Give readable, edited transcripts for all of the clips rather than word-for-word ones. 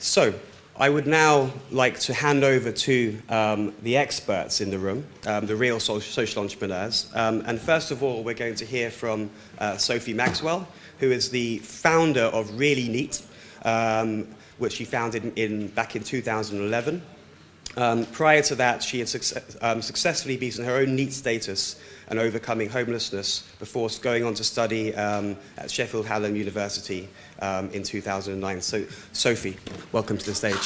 So, I would now like to hand over to the experts in the room, the real social entrepreneurs. And first of all, we're going to hear from Sophie Maxwell, who is the founder of Really NEET, which she founded back in 2011. Prior to that, she had successfully beaten her own NEET status and overcoming homelessness before going on to study at Sheffield Hallam University in 2009. So, Sophie, welcome to the stage.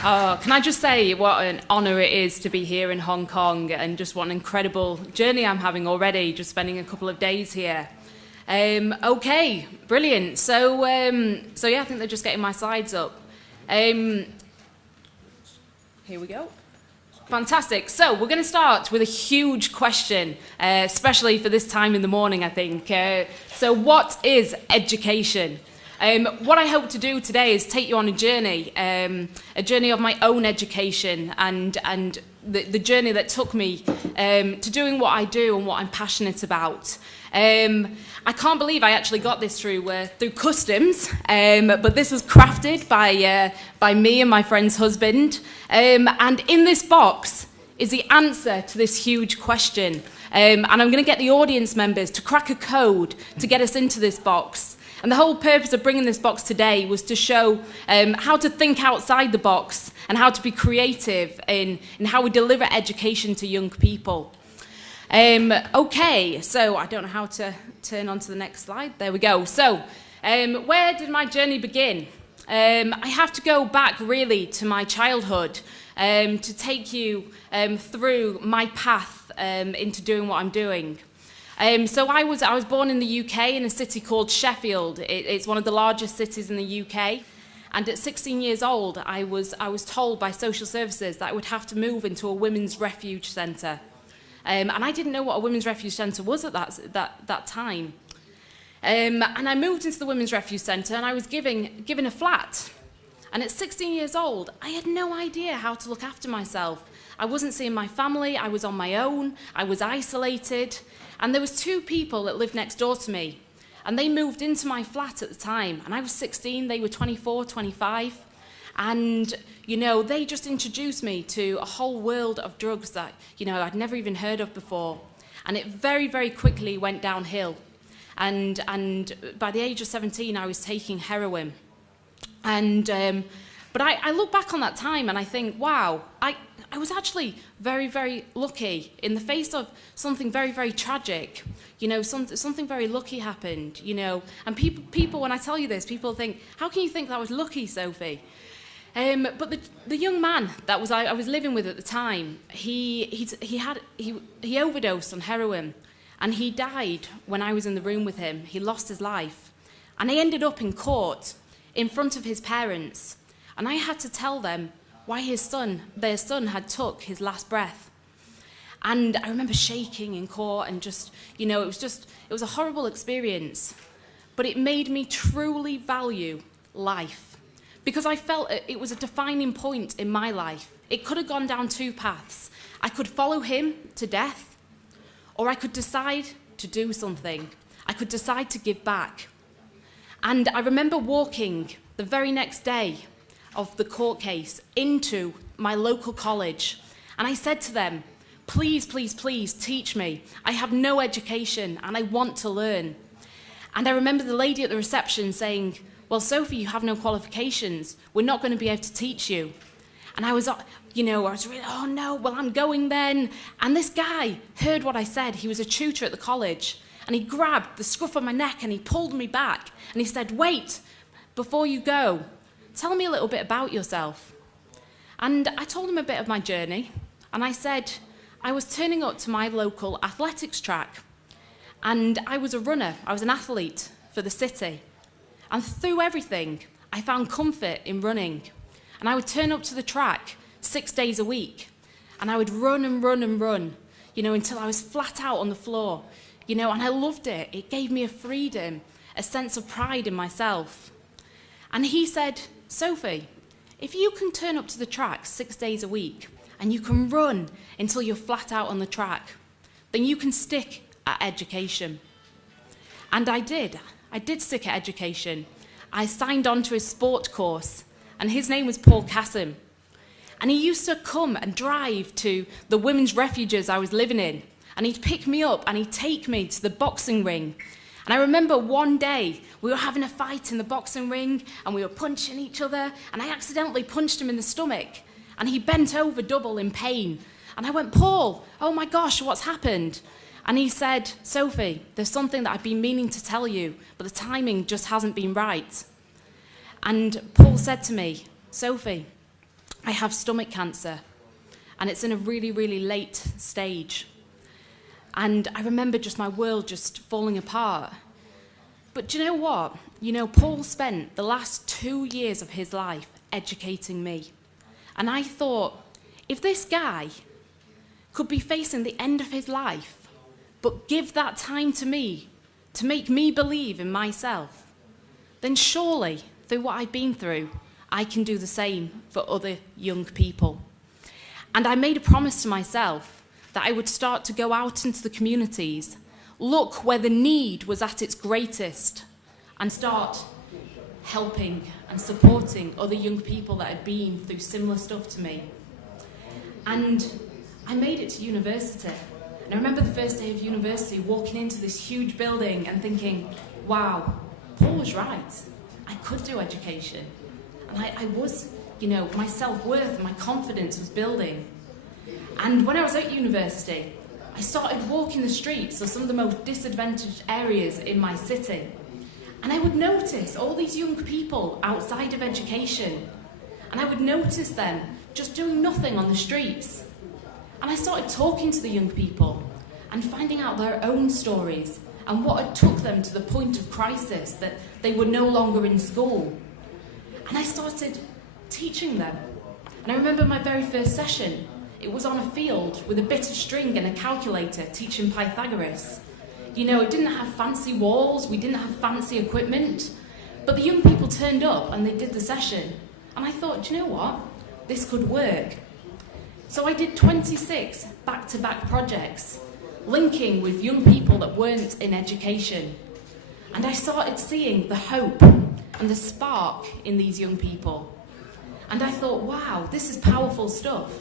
Can I just say what an honour it is to be here in Hong Kong, and just what an incredible journey I'm having already, just spending a couple of days here. Okay, brilliant. So yeah, I think they're just getting my slides up. Here we go. Fantastic. So we're going to start with a huge question, especially for this time in the morning, I think. So what is education? What I hope to do today is take you on a journey of my own education and the journey that took me to doing what I do and what I'm passionate about. I can't believe I actually got this through customs, but this was crafted by me and my friend's husband. And in this box is the answer to this huge question. And I'm going to get the audience members to crack a code to get us into this box. And the whole purpose of bringing this box today was to show how to think outside the box and how to be creative in how we deliver education to young people. Okay, so I don't know how to turn on to the next slide. There we go. So, where did my journey begin? I have to go back really to my childhood to take you through my path into doing what I'm doing. So I was born in the UK in a city called Sheffield. It's one of the largest cities in the UK. And at 16 years old, I was told by social services that I would have to move into a women's refuge centre. And I didn't know what a women's refuge centre was at that time. And I moved into the women's refuge centre and I was given a flat. And at 16 years old, I had no idea how to look after myself. I wasn't seeing my family, I was on my own, I was isolated. And there was two people that lived next door to me. And they moved into my flat at the time. And I was 16, they were 24, 25. And, you know, they just introduced me to a whole world of drugs that, you know, I'd never even heard of before. And it very, very quickly went downhill. And by the age of 17, I was taking heroin. And, but I look back on that time and I think, wow, I was actually very, very lucky in the face of something very, very tragic. You know, something very lucky happened, you know. And people, when I tell you this, people think, how can you think that was lucky, Sophie? But the young man that I was living with at the time, he overdosed on heroin, and he died when I was in the room with him. He lost his life, and I ended up in court in front of his parents, and I had to tell them why their son had took his last breath. And I remember shaking in court, and just, you know, it was a horrible experience, but it made me truly value life. Because I felt it was a defining point in my life. It could have gone down two paths. I could follow him to death, or I could decide to do something. I could decide to give back. And I remember walking the very next day of the court case into my local college. And I said to them, please, please, please teach me. I have no education and I want to learn. And I remember the lady at the reception saying, well, Sophie, you have no qualifications. We're not going to be able to teach you. And I was, you know, I was really, oh no, well, I'm going then. And this guy heard what I said. He was a tutor at the college. And he grabbed the scruff of my neck and he pulled me back. And he said, wait, before you go, tell me a little bit about yourself. And I told him a bit of my journey. And I said, I was turning up to my local athletics track. And I was a runner. I was an athlete for the city. And through everything, I found comfort in running. And I would turn up to the track 6 days a week. And I would run and run and run, you know, until I was flat out on the floor. You know, and I loved it. It gave me a freedom, a sense of pride in myself. And he said, Sophie, if you can turn up to the track 6 days a week and you can run until you're flat out on the track, then you can stick at education. And I did. I did stick at education. I signed on to his sport course, and his name was Paul Cassim. And he used to come and drive to the women's refuges I was living in, and he'd pick me up and he'd take me to the boxing ring. And I remember one day we were having a fight in the boxing ring and we were punching each other, and I accidentally punched him in the stomach, and he bent over double in pain. And I went, "Paul, oh my gosh, what's happened?" And he said, "Sophie, there's something that I've been meaning to tell you, but the timing just hasn't been right." And Paul said to me, "Sophie, I have stomach cancer, and it's in a really, really late stage." And I remember just my world just falling apart. But do you know what? Paul spent the last 2 years of his life educating me. And I thought, if this guy could be facing the end of his life, but give that time to me, to make me believe in myself, then surely, through what I've been through, I can do the same for other young people. And I made a promise to myself that I would start to go out into the communities, look where the need was at its greatest, and start helping and supporting other young people that had been through similar stuff to me. And I made it to university. And I remember the first day of university walking into this huge building and thinking, wow, Paul was right. I could do education. And I was, my self-worth and my confidence was building. And when I was at university, I started walking the streets of some of the most disadvantaged areas in my city. And I would notice all these young people outside of education. And I would notice them just doing nothing on the streets. And I started talking to the young people and finding out their own stories and what had took them to the point of crisis, that they were no longer in school. And I started teaching them. And I remember my very first session, it was on a field with a bit of string and a calculator teaching Pythagoras. It didn't have fancy walls, we didn't have fancy equipment, but the young people turned up and they did the session. And I thought, do you know what? This could work. So I did 26 back-to-back projects, linking with young people that weren't in education. And I started seeing the hope and the spark in these young people. And I thought, wow, this is powerful stuff.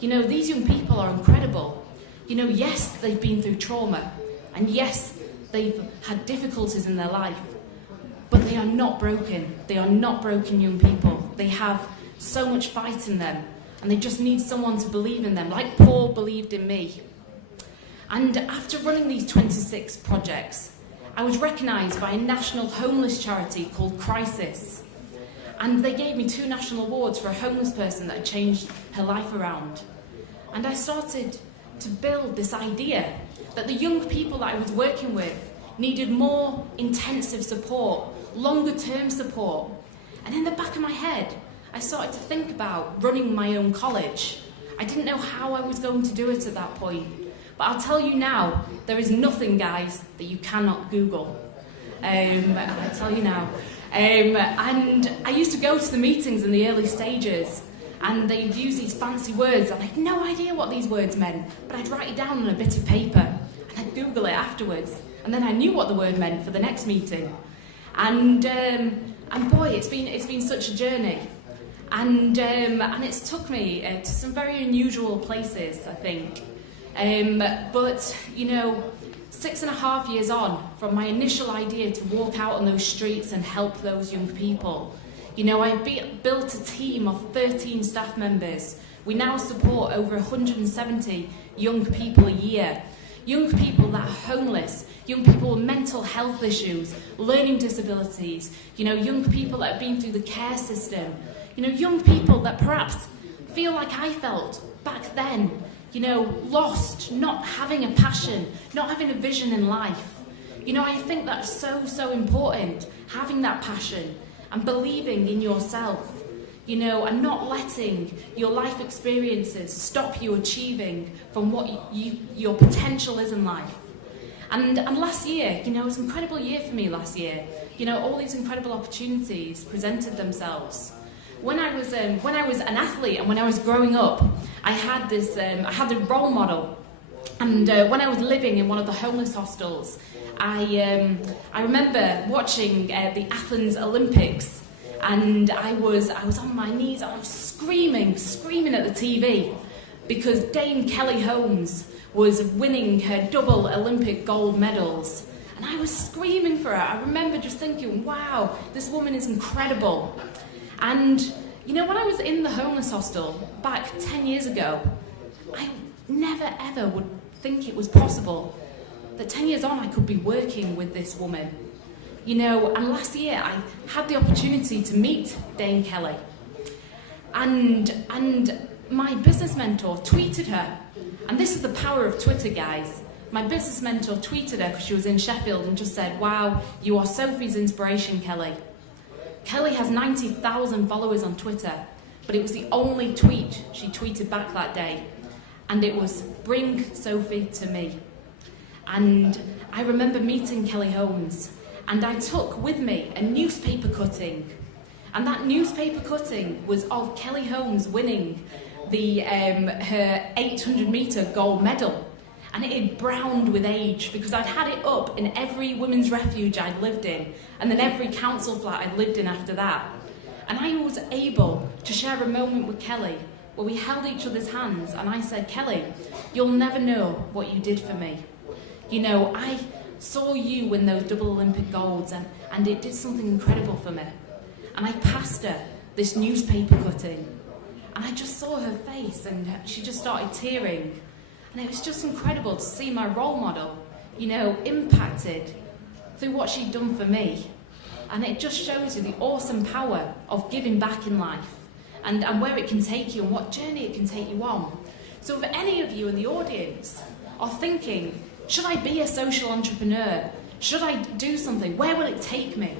These young people are incredible. Yes, they've been through trauma, and yes, they've had difficulties in their life, but they are not broken. They are not broken young people. They have so much fight in them, and they just need someone to believe in them, like Paul believed in me. And after running these 26 projects, I was recognised by a national homeless charity called Crisis. And they gave me 2 national awards for a homeless person that had changed her life around. And I started to build this idea that the young people that I was working with needed more intensive support, longer term support. And in the back of my head, I started to think about running my own college. I didn't know how I was going to do it at that point. But I'll tell you now, there is nothing, guys, that you cannot Google. I tell you now. And I used to go to the meetings in the early stages, and they'd use these fancy words, and I had no idea what these words meant, but I'd write it down on a bit of paper, and I'd Google it afterwards, and then I knew what the word meant for the next meeting. And boy, it's been such a journey. And it's took me to some very unusual places, I think. But 6.5 years on, from my initial idea to walk out on those streets and help those young people, I've built a team of 13 staff members. We now support over 170 young people a year. Young people that are homeless, young people with mental health issues, learning disabilities, young people that have been through the care system, young people that perhaps feel like I felt back then, lost, not having a passion, not having a vision in life. I think that's so important, having that passion and believing in yourself, and not letting your life experiences stop you achieving from what your potential is in life. And last year, it was an incredible year for me last year. All these incredible opportunities presented themselves. When I was an athlete and when I was growing up, I had the role model And when I was living in one of the homeless hostels, I remember watching the Athens Olympics, and I was on my knees, I was screaming at the TV, because Dame Kelly Holmes was winning her double Olympic gold medals. And I was screaming for her. I remember just thinking, wow, this woman is incredible. And, you know, when I was in the homeless hostel back 10 years ago, I never ever would think it was possible that 10 years on I could be working with this woman. You know, and last year I had the opportunity to meet Dame Kelly. And my business mentor tweeted her. And this is the power of Twitter, guys. My business mentor tweeted her because she was in Sheffield and just said, wow, you are Sophie's inspiration, Kelly. Kelly has 90,000 followers on Twitter, but it was the only tweet she tweeted back that day. And it was, bring Sophie to me. And I remember meeting Kelly Holmes, and I took with me a newspaper cutting. And that newspaper cutting was of Kelly Holmes winning her 800-metre gold medal. And it had browned with age, because I'd had it up in every women's refuge I'd lived in, and then every council flat I'd lived in after that. And I was able to share a moment with Kelly where we held each other's hands, and I said, Kelly, you'll never know what you did for me. You know, I saw you win those double Olympic golds, and it did something incredible for me. And I passed her this newspaper cutting, and I just saw her face, and she just started tearing. And it was just incredible to see my role model, you know, impacted through what she'd done for me. And it just shows you the awesome power of giving back in life, and where it can take you and what journey it can take you on. So if any of you in the audience are thinking, should I be a social entrepreneur? Should I do something? Where will it take me?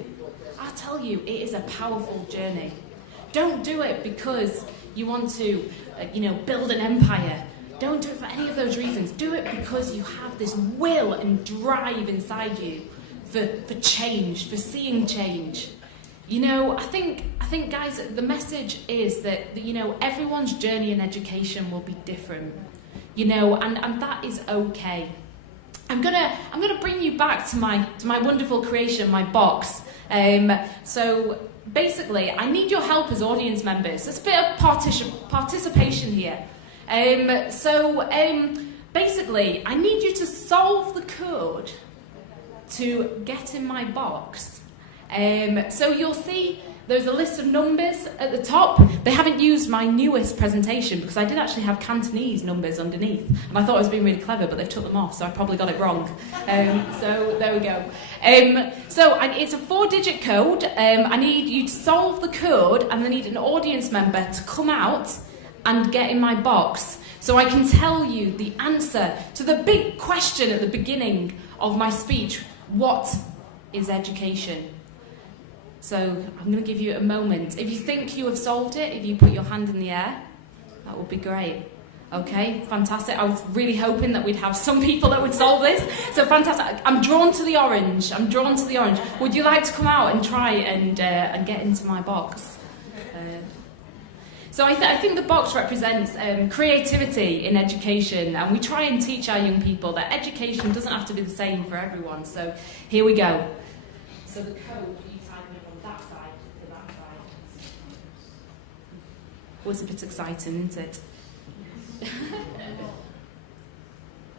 I'll tell you, it is a powerful journey. Don't do it because you want to, you know, build an empire. Don't do it for any of those reasons. Do it because you have this will and drive inside you for change, for seeing change. You know, I think, guys, the message is that, you know, everyone's journey in education will be different. You know, and that is okay. I'm gonna bring you back to my wonderful creation, my box. So basically, I need your help as audience members. There's a bit of participation here. Basically, I need you to solve the code to get in my box. So you'll see there's a list of numbers at the top. They haven't used my newest presentation because I did actually have Cantonese numbers underneath, and I thought I was being really clever, but they've took them off, so I probably got it wrong. So there we go. It's a 4-digit code. I need you to solve the code, and I need an audience member to come out and get in my box so I can tell you the answer to the big question at the beginning of my speech. What is education? So I'm going to give you a moment. If you think you have solved it, if you put your hand in the air, that would be great. Okay, fantastic. I was really hoping that we'd have some people that would solve this. So fantastic. I'm drawn to the orange. Would you like to come out and try and get into my box? So I think the box represents creativity in education, and we try and teach our young people that education doesn't have to be the same for everyone. So here we go. So the code, you type it from that side to that side. Was a bit exciting, isn't it?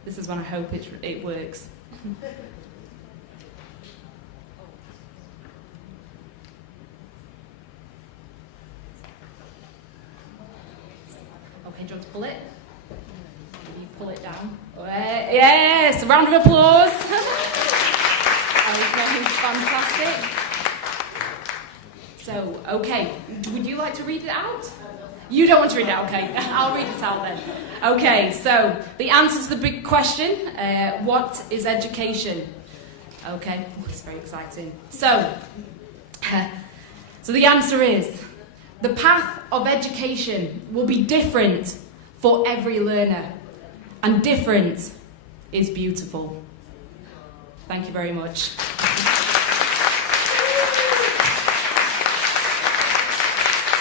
This is when I hope it works. Okay, do you want to pull it? You pull it down. Yes, a round of applause. Okay, fantastic. So, okay, would you like to read it out? You don't want to read it out, okay. I'll read it out then. Okay, so the answer to the big question, what is education? Okay, it's very exciting. So the answer is, the path of education will be different for every learner, and different is beautiful. Thank you very much.